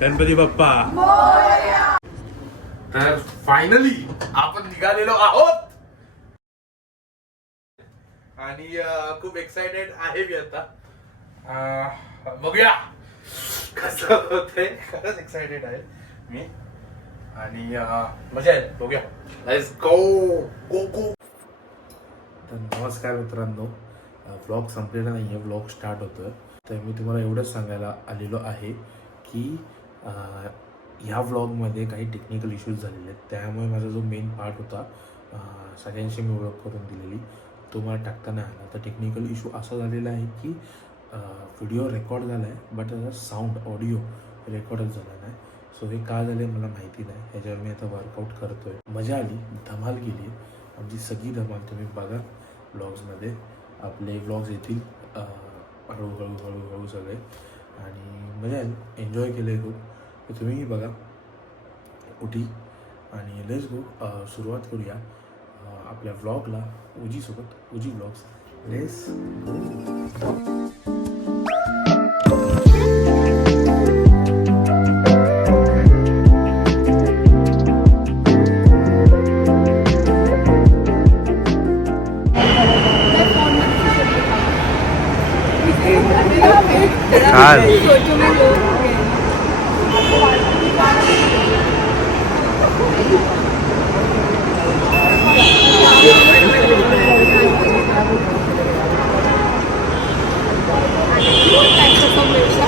गणपती बाप्पा. तर फायनली आपण निघालेलो आहोत. आणि खूप एक्साइटेड आहे मी आता. बघूया. कसं होतंय? खरंच एक्साइटेड आहे मी. आणि मजा आहे बघूया. लेट्स गो गो गो तर नमस्कार मित्रांनो. व्लॉग संपलेला नाही आहे व्लॉग स्टार्ट होतं तर मी तुम्हाला एवढंच सांगायला आलेलो आहे की ह्या व्लॉगमध्ये काही टेक्निकल इश्यूज झालेले आहेत. त्यामुळे माझा जो मेन पार्ट होता सगळ्यांशी मी ओळख करून दिलेली तो मला टाकता नाही आला. तर टेक्निकल इश्यू असा झालेला आहे की व्हिडिओ रेकॉर्ड झाला आहे बट त्याचा साऊंड ऑडिओ रेकॉर्डच झाला नाही. सो हे का झाले मला माहिती नाही. ह्याच्यावर मी आता वर्कआउट करतो आहे मजा आली. धमाल केली. आमची सगळी धमाल तुम्ही बघा व्लॉग्समध्ये आपले व्लॉग्स येतील. हळूहळू हळूहळू सगळे. आणि मजा आली. एन्जॉय केले खूप. तर तुम्हीही बघा उठी आणि लेस गो सुरुवात करूया आपल्या व्लॉगला उजीसोबत उजी व्लॉग्स लेस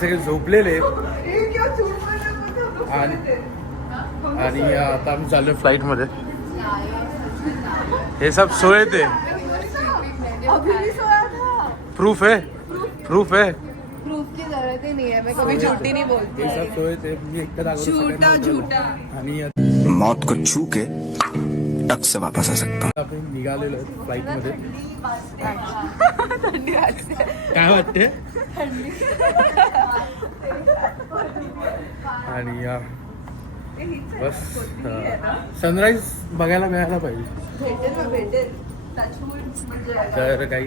सगळे झोपलेले. आणि आणि आता आम्ही चाललोय फ्लाईट मध्ये हे सब सोए थे प्रूफ है? प्रूफ है? प्रूफ की ज़रूरत ही नहीं है मैं कभी झूठी नहीं बोलती हे सब सोए थे झूठा झूठा. आणि मौत को छू के टक से वापस आ सकता हूँ आपण निघालेलो फ्लाईटमध्ये थंडी वाजते काय वाटते आणि अं, बस सनराईज बघायला मिळायला पाहिजे. भेटेल ना भेटेल. टचवूड म्हणजे तर काही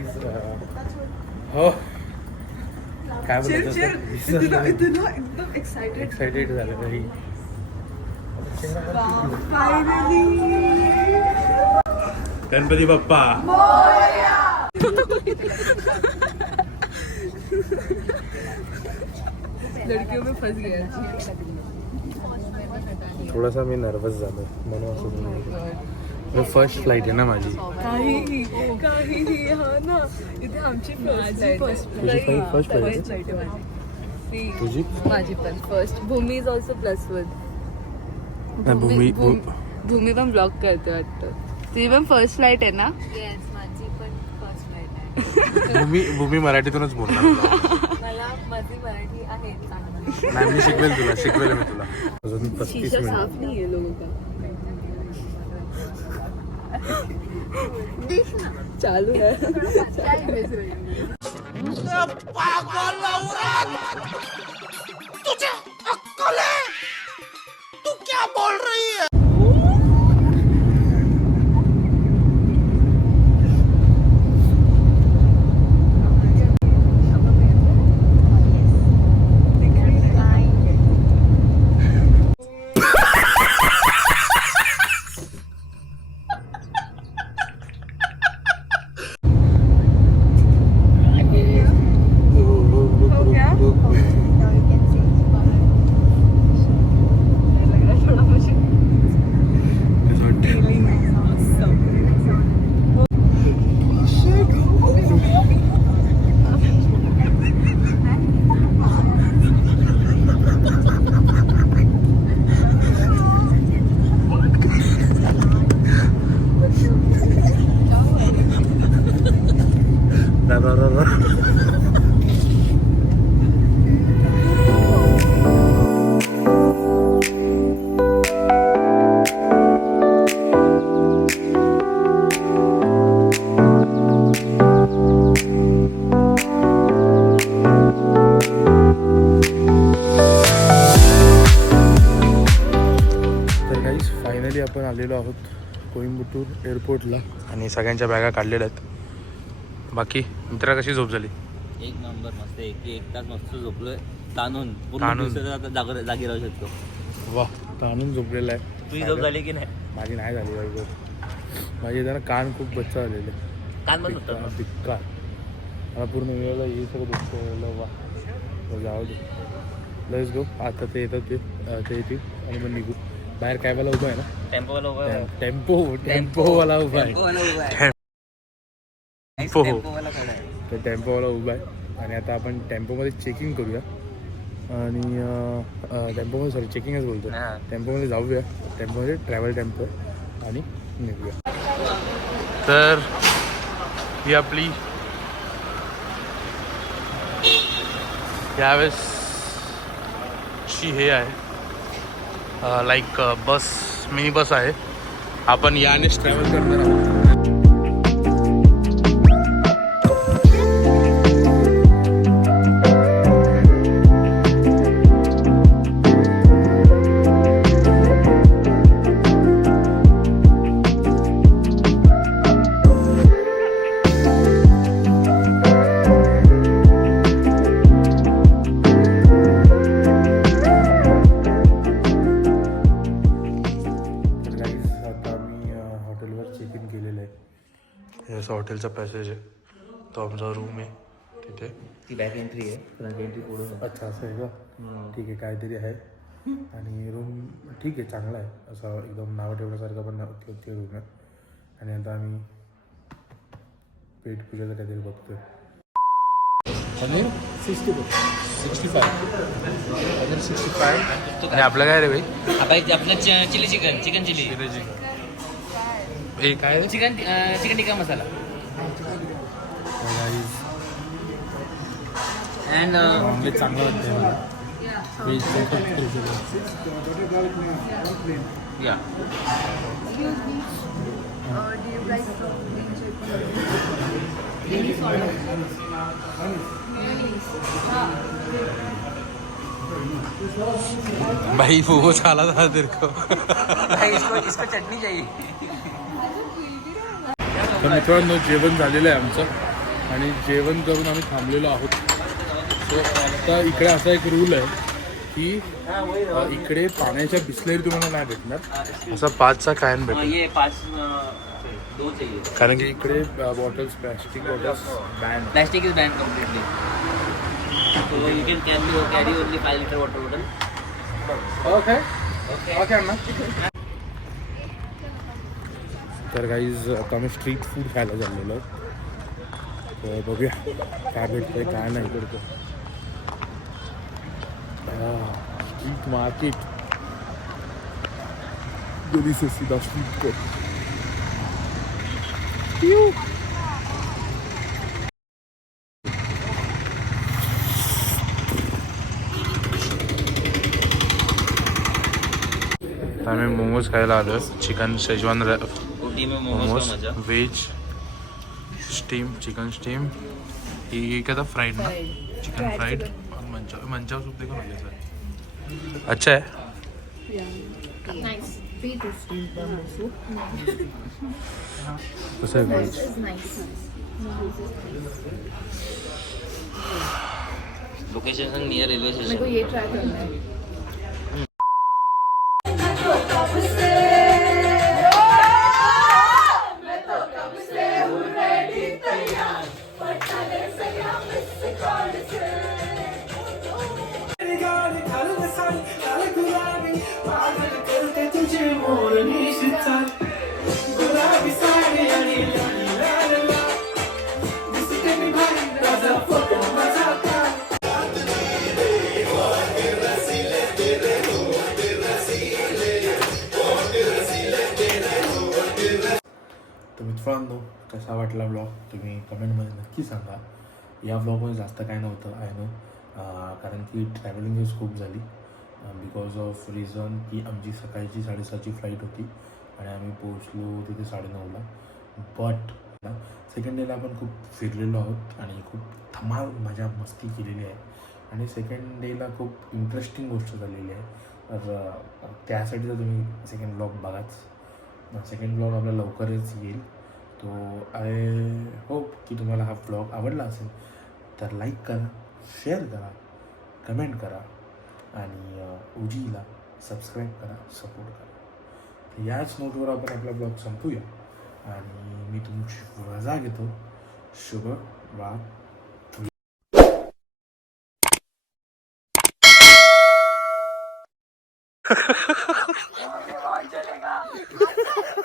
हो. काय चिर चिर इतना इतना एकदम एक्साइटेड एक्साइटेड झालं काही फायनली गणपती बाप्पा लड़कियों में फंस गया थोडासा मी नर्वस झालो म्हणून असं फर्स्ट फ्लाईट आहे ना माझी। काही काही हा ना। इथे आमची फर्स्ट flight आहे? फ्लाईट आहे माझी। तुझी? माझी पण first Bhumi is also plus one Bhumi- Bhumi पण ब्लॉक करते वाटतं। तुझी पण फर्स्ट फ्लाईट आहे ना? माझी पण फर्स्ट फ्लाईट आहे. भूमी भूमी मराठीतूनच बोलणार मला माझी मराठी आहे नाही मी शिकवेल तुला शिकवेल मी तुला. अजून पस्तीस साफ नाही आहे. चालू है कोइंबतूर एअरपोर्टला. आणि सगळ्यांच्या बॅगा काढलेल्या आहेत. बाकी मित्रा कशी झोप झाली? एक नंबर मस्त एक एक तास मस्त झोपलोय. ताणून. पूर्ण ताणून. जागर जागी राहू शकतो. वा ताणून झोपलेला आहे. तुझी झोप झाली की नाही? माझी नाही झाली बाई झोप. माझे जरा कान खूप बच्चा झालेले कान बंद होतं. धिक्कार मला पूर्ण वेळेला हे सगळं दुखतं वा तर जाऊ दे. लस गो आता ते येतात ते येतील आणि मग निघू. बाहेर काय वाला उभा आहे ना टेम्पोवाला उभा आहे. टेम्पो टेम्पोवाला उभा आहे टेम्पोवाला उभा आहे. टेम्पो. टेम्पोवाला आहे? तर टेम्पोवाला उभा आहे आणि आता आपण टेम्पोमध्ये चेकिंग करूया आणि टेम्पोमध्ये सॉरी चेकिंगच बोलतो हा. टेम्पोमध्ये जाऊया टेम्पोमध्ये ट्रॅव्हल टेम्पो आहे आणि निघूया तर ही आपली यावेळेस ची हे आहे लाईक बस मिनी बस आहे. आपण यानेच ट्रॅव्हल करणार आहोत. हॉटेलचा पॅसेज आहे. तो आमचा रूम आहे तिथे. ती बॅक एंट्री आहे. फ्रंट एंट्री पुढून आहे. अच्छा असं आहे का? ठीक आहे काहीतरी आहे. आणि रूम ठीक आहे चांगला आहे. असं एकदम नावं ठेवण्यासारखं पण होती रूम आहे. आणि आता आम्ही पेट पूजाचं काहीतरी बघतोय. आणि sixty sixty five sixty five आणि आपलं काय रे भाई? आता आपलं चिली चिकन चिकन चिली. हे काय रे? Chicken chicken tikka masala. And omelette चांगलं या भाई वो चाला था तेरे को। इसको इसको चटणी चाहिए। तर मित्रांनो जेवण झालेलं आहे आमचं. आणि जेवण करून आम्ही थांबलेलो आहोत. आता इकडे असा एक रूल आहे की इकडे पाण्याच्या बिस्लेरी तुम्हाला नाही भेटणार. असा पाचचा दो चाहिए कारण की इकडे bottles plastic bottles ban plastic is ban completely. So you can carry carry only 5 liter water bottle. Okay okay अण्णा तर काहीच आता आम्ही स्ट्रीट फूड खायला चाललेलो तर बघूया काय भेटतंय काय नाही. करतो स्ट्रीट मार्केट गली से सीधा स्ट्रीट को आम्ही मोमोज खायला आलो chicken Schezwan momos veg steam chicken steam ही क्या था? फ्राइड ना? Chicken fried manchow manchow soup देखो ना कैसा है अच्छा है कसं आहे veg location near railway station ये ट्राई करना है मित्रांनो कसा वाटला ब्लॉग तुम्ही कमेंटमध्ये नक्की सांगा. या ब्लॉगमध्ये जास्त काय नव्हतं आय नो कारण की ट्रॅव्हलिंगच खूप झाली. बिकॉज ऑफ रिझन की आमची सकाळची साडेसहाची फ्लाईट होती आणि आम्ही पोहोचलो तिथे साडेनऊला. बट सेकंड डेला आपण खूप फिरलेलो आहोत आणि खूप धमाल मजा मस्ती केलेली आहे. आणि सेकंड डेला खूप इंटरेस्टिंग गोष्ट झालेली आहे. तर त्यासाठी तर तुम्ही सेकंड ब्लॉग बघाच. सेकंड ब्लॉग आपला लवकरच येईल. तो आय होप की तुम्हाला हा ब्लॉग आवडला असेल तर लाईक करा शेअर करा कमेंट करा आणि उजीला सबस्क्राईब करा सपोर्ट करा. तर याच नोटवर आपण आपला ब्लॉग संपूया. आणि मी तुमची रजा घेतो. शुभ रात